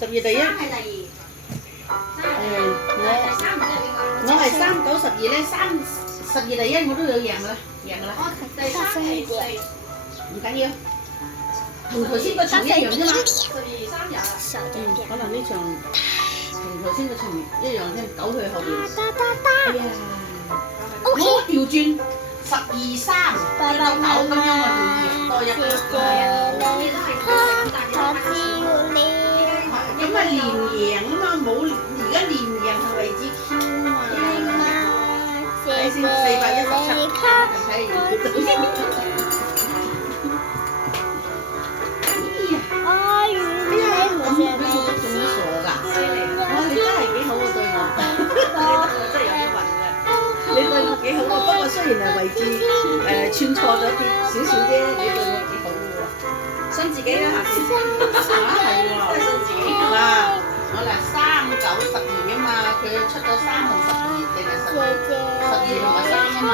12第一。三係第二。我係3、9、12咧，12第一我都有贏㗎啦，贏㗎啦。第三係4。唔緊要，同頭先個場一樣啫嘛。12、3日啊。可能呢場同頭先個場一樣添，9去後邊。哎呀，我調轉12、3轉到9咁樣，我就贏多一分。咁啊連贏啊嘛，冇而家連贏係為之 Q 啊嘛。睇先417，睇咁俾我都中咗傻㗎！哇，你真係幾好喎對我，我真係有啲運嘅。你對我幾好喎，不過雖然係位置串錯咗啲少少啫，你對我幾好嘅喎。信自己啦，下次嚇係喎，真係信自己嗱。我嗱3、9、12啊嘛，佢出咗3同12定係12同埋3啊嘛，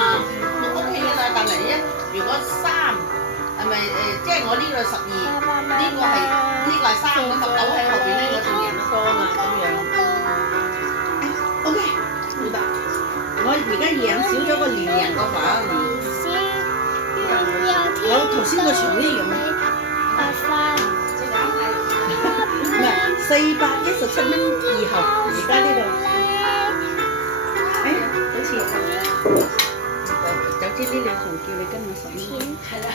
我 OK 㗎啦。但係如果3係咪即係我呢個12，呢個係3咁啊，9喺後邊咧，我就贏得多啊嘛，咁樣。OK， 明白。我而家贏少咗個連贏個份。有頭先個場一樣咩？唔係417蚊以後，而家呢度，好似總之呢兩場叫你跟我10蚊。係啦。